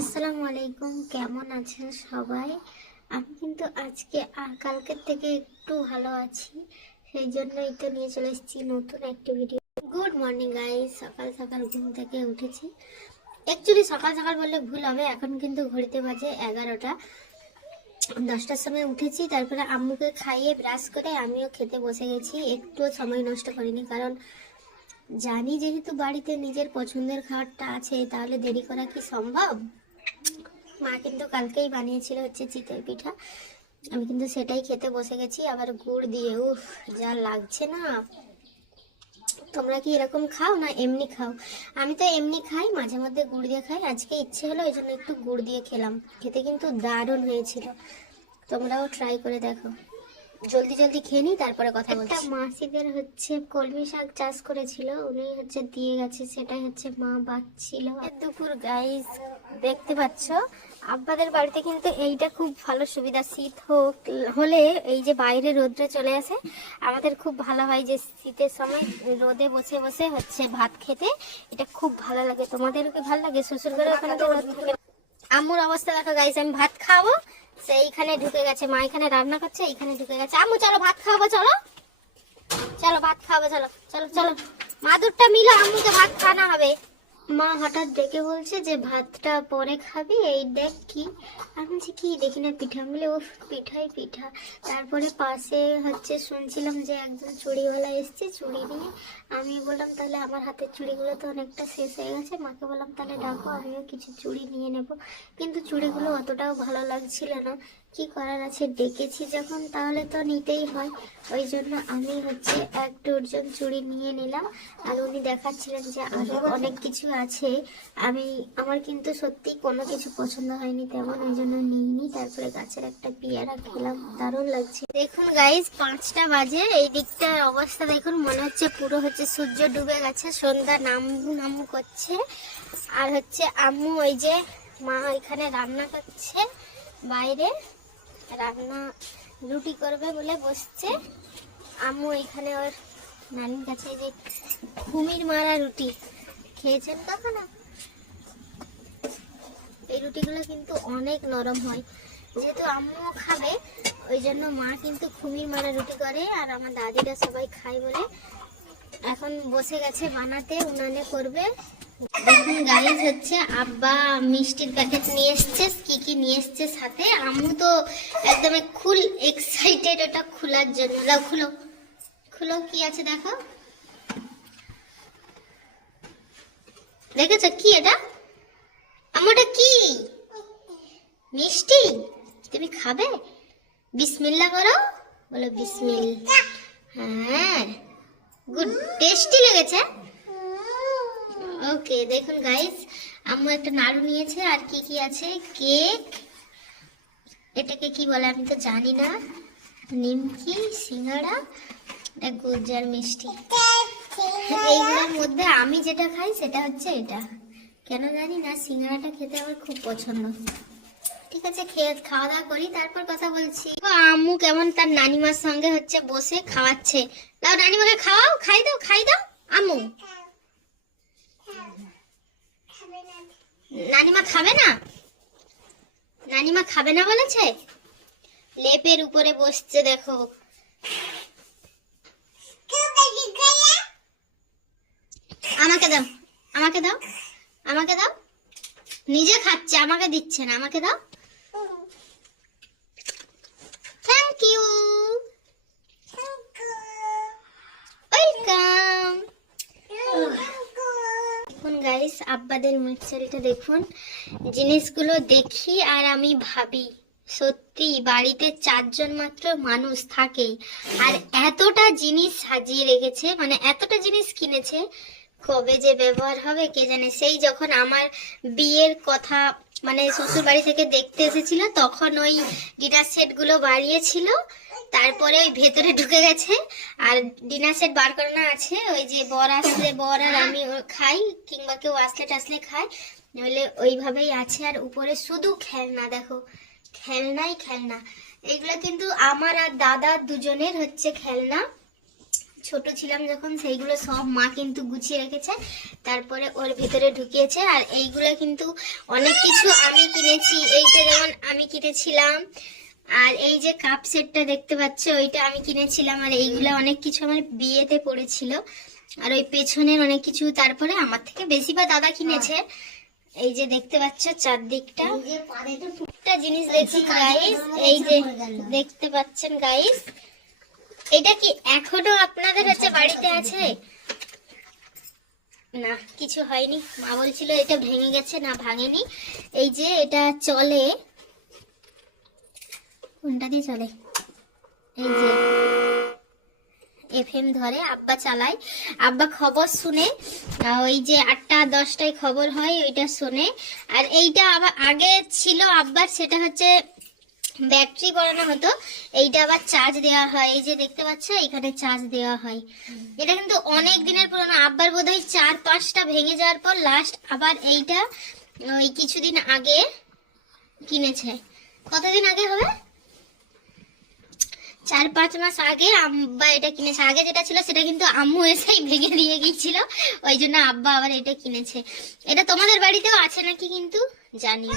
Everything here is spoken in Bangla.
আসসালামু আলাইকুম, কেমন আছেন সবাই? আমি কিন্তু আজকে আর কালকের থেকে একটু ভালো আছি, সেই জন্যই তো নিয়ে চলে এসেছি নতুন একটি ভিডিও গুড মর্নিং গাইস সকাল সকাল ঘুম থেকে উঠেছি। অ্যাকচুয়ালি সকাল সকাল বললে ভুল হবে, এখন কিন্তু ঘড়িতে বাজে এগারোটা। দশটার সময় উঠেছি, তারপরে আম্মুকে খাইয়ে ব্রাশ করে আমিও খেতে বসে গেছি। একটুও সময় নষ্ট করিনি, কারণ জানি যেহেতু বাড়িতে নিজের পছন্দের খাবারটা আছে, তাহলে দেরি করা কি সম্ভব? মা কিন্তু কালকেই বানিয়েছিল হচ্ছে চিতই পিঠা। আমি কিন্তু সেটাই খেতে বসে গেছি, আবার গুড় দিয়ে, উফ, যা লাগছে না। তোমরা কি এরকম খাও না এমনি খাও? আমি তো এমনি খাই, মাঝে মধ্যে গুড় দিয়ে খাই। আজকে ইচ্ছে হলো ওই জন্য একটু গুড় দিয়ে খেলাম। খেতে কিন্তু দারুণ হয়েছিল। তোমরাও ট্রাই করে দেখো। জলদি জলদি খেয়ে নিই তারপরে কথা বলছি। মাসিদের হচ্ছে কলমি শাক চাষ করেছিল উনি হচ্ছে দিয়ে গেছে সেটাই হচ্ছে মা বাচ্ছিল। দুপুর গাইস দেখতে পাচ্ছ আব্বাদের বাড়িতে কিন্তু এইটা খুব ভালো সুবিধা শীত হোক হলে এই যে বাইরে রোদটা চলে আসে আমাদের খুব ভালো হয় যে শীতের সময় রোদে বসে বসে হচ্ছে ভাত খেতে এটা খুব ভালো লাগে। তোমাদেরও কি ভালো লাগে? শ্বশুর ঘরে ওখানে তো রোদ থাকে আম্মুর অবস্থা দেখো গাইস আমি ভাত খাব সেইখানে ঢুকে গেছে, মা এখানে রান্না করছে, এইখানে ঢুকে গেছে। আমু চলো ভাত খাব চলো। চলো, ভাত খাব চলো চলো চলো। মাদুরটা মিলো আমুকে ভাত খাওয়ানো হবে। মা হঠাৎ ডেকে বলছে যে, ভাতটা পরে খাবি, এই দেখ কি। আমি বলছি, কি? দেখি না, পিঠা? বলে ও পিঠাই পিঠা। তারপরে পাশে হচ্ছে শুনছিলাম যে, একজন চুড়িওয়ালা এসছে চুড়ি নিয়ে আমি বললাম, তাহলে আমার হাতের চুড়িগুলো তো অনেকটা শেষ হয়ে গেছে। মাকে বললাম, তাহলে ডাকো, আমিও কিছু চুড়ি নিয়ে নেব। কিন্তু চুড়িগুলো অতটাও ভালো লাগছিল না। কি করার আছে? ডেকেছি যখন, তাহলে তো নিতেই হয়। ওই জন্য আমি হচ্ছে এক ডর্জন চুড়ি নিয়ে নিলাম। আর উনি দেখাচ্ছিলেন যে আরও অনেক কিছু আছে। আমি, আমার কিন্তু সত্যি কোনো কিছু পছন্দ হয়নি তেমন, ওই জন্য নিইনি। তারপরে গাছের একটা পেয়ারা খেলাম। দারুণ লাগছে। দেখুন গাইজ পাঁচটা বাজে। এই দিকটার অবস্থা দেখুন, মনে হচ্ছে পুরো হচ্ছে সূর্য ডুবে গেছে, সন্ধ্যা নামু নামু করছে। আর হচ্ছে আম্মু ওই যে মা ওইখানে রান্না করছে বাইরে। রান্না রুটি করবে বলে বসছে। আম্মু এখানে ওর নানির কাছে যে কুমির মারা রুটি খেয়েছেন কখনো এই রুটিগুলো কিন্তু অনেক নরম হয়। যেহেতু আম্মুও খাবে, ওই জন্য মা কিন্তু কুমির মারা রুটি করে আর আমার দাদিরা সবাই খায় বলে। এখন বসে গেছে বানাতে, উনানে করবে। দেখুন গাইজ হচ্ছে আব্বা মিষ্টির প্যাকেট নিয়ে এসছে, কি কি নিয়ে এসছে সাথে। আম্মু তো একদম খুল এক্সাইটেড ওটা খোলার জন্য। লাও খুলো। খুলো, কি আছে দেখো। দেখেছ কি এটা? আমারটা কি? মিষ্টি? তুমি খাবে? বিসমিল্লা করো। বলো বিসমিল। হ্যাঁ। গুড টেস্টি লেগেছে। ওকে, দেখুন গাইস আম্মু একটা নাড়ু নিয়েছে, আর কি কি আছে? কেক, এটাকে কি বলে আমি তো জানি না। নিমকি, সিঙ্গাড়া, এটা গুজার মিষ্টি। এইগুলোর মধ্যে আমি যেটা খাই, সেটা হচ্ছে এটা। কেন জানি না, সিঙ্গাড়াটা খেতে আমার খুব পছন্দ। ঠিক আছে, খেয়ে খাওয়া দাওয়া করি, তারপর কথা বলছি। আম্মু কেমন তার নানিমার সঙ্গে হচ্ছে বসে খাওয়াচ্ছে। দাও, নানিমাকে খাওয়াও, খাই দাও খাই দাও। আম্মু। নানিমা খাবে না? নানিমা খাবে না বলেছে? লেপের উপরে বসছে, দেখো। আমাকে দাও আমাকে দাও আমাকে দাও। নিজে খাচ্ছে, আমাকে দিচ্ছে না, আমাকে দাও। গাইস আব্বাদের মিক্সারিটা দেখুন। জিনিসগুলো দেখি আর আমি ভাবি, সত্যি বাড়িতে চারজন মাত্র মানুষ থাকে। আর এতটা জিনিস সাজিয়ে রেখেছে মানে এতটা জিনিস কিনেছে, কবে যে ব্যবহার হবে কে জানে। সেই যখন আমার বিয়ের কথা মানে শ্বশুর বাড়ি থেকে দেখতে এসেছিল, তখন ওই ডিনার সেটগুলো বাড়িয়েছিল। তারপরে ওই ভেতরে ঢুকে গেছে। আর ডিনার সেট বার করানো আছে। ওই যে বর আসলে, বর আর আমি খাই, কিংবা কেউ আসলে টাসলে খাই নইলে ওইভাবেই আছে। আর উপরে শুধু খেলনা, দেখো। খেলনাই খেলনা। এগুলো কিন্তু আমার আর দাদা দুজনের হচ্ছে খেলনা। ছোট ছিলাম যখন, সেইগুলো সব মা কিন্তু গুছিয়ে রেখেছে। তারপরে ওর ভিতরে ঢুকিয়েছে। আর এইগুলো কিন্তু অনেক কিছু আমি কিনেছি। এইটা যেমন আমি কিনেছিলাম। আর এই যে কাপ সেটটা দেখতে পাচ্ছ ওইটা আমি কিনেছিলাম আর এইগুলো অনেক কিছু আমার বিয়েতে পড়েছিল। আর ওই পেছনের অনেক কিছু তারপরে আমার থেকে বেশি বা দাদা কিনেছে। এই যে দেখতে পাচ্ছ চারদিকটা। একটা জিনিস দেখছি গাইস এই যে দেখতে পাচ্ছেন গাইস এটা কি এখনও আপনাদের হচ্ছে বাড়িতে আছে? না কিছু হয়নি। মা বলছিল এটা ভেঙে গেছে না ভাঙেনি। এই যে এটা চলে। কোনটা দিয়ে চলে। এই যে এফএম ধরে, আব্বা চালায়। আব্বা খবর শুনে ওই যে আটটা, দশটায় খবর হয়, ওইটা শোনে। আর এইটা আবার আগে ছিল আব্বার, সেটা হচ্ছে ব্যাটারি করানো হতো। এইটা আবার চার্জ দেওয়া হয়। এই যে দেখতে পাচ্ছ এখানে চার্জ দেওয়া হয়। এটা কিন্তু অনেক দিনের পুরনো। আব্বার বোধহয় চার, পাঁচটা ভেঙে যাওয়ার পর লাস্ট আবার এইটা, ওই কিছুদিন আগে কিনেছে। কতদিন আগে হবে? চার পাঁচ মাস আগে আব্বা এটা কিনেছে। আগে যেটা ছিল সেটা কিন্তু আম্মু এসেই ভেঙে দিয়ে গিয়েছিল। ওই জন্য আব্বা আবার এটা কিনেছে। এটা তোমাদের বাড়িতেও আছে নাকি কিন্তু? জানি।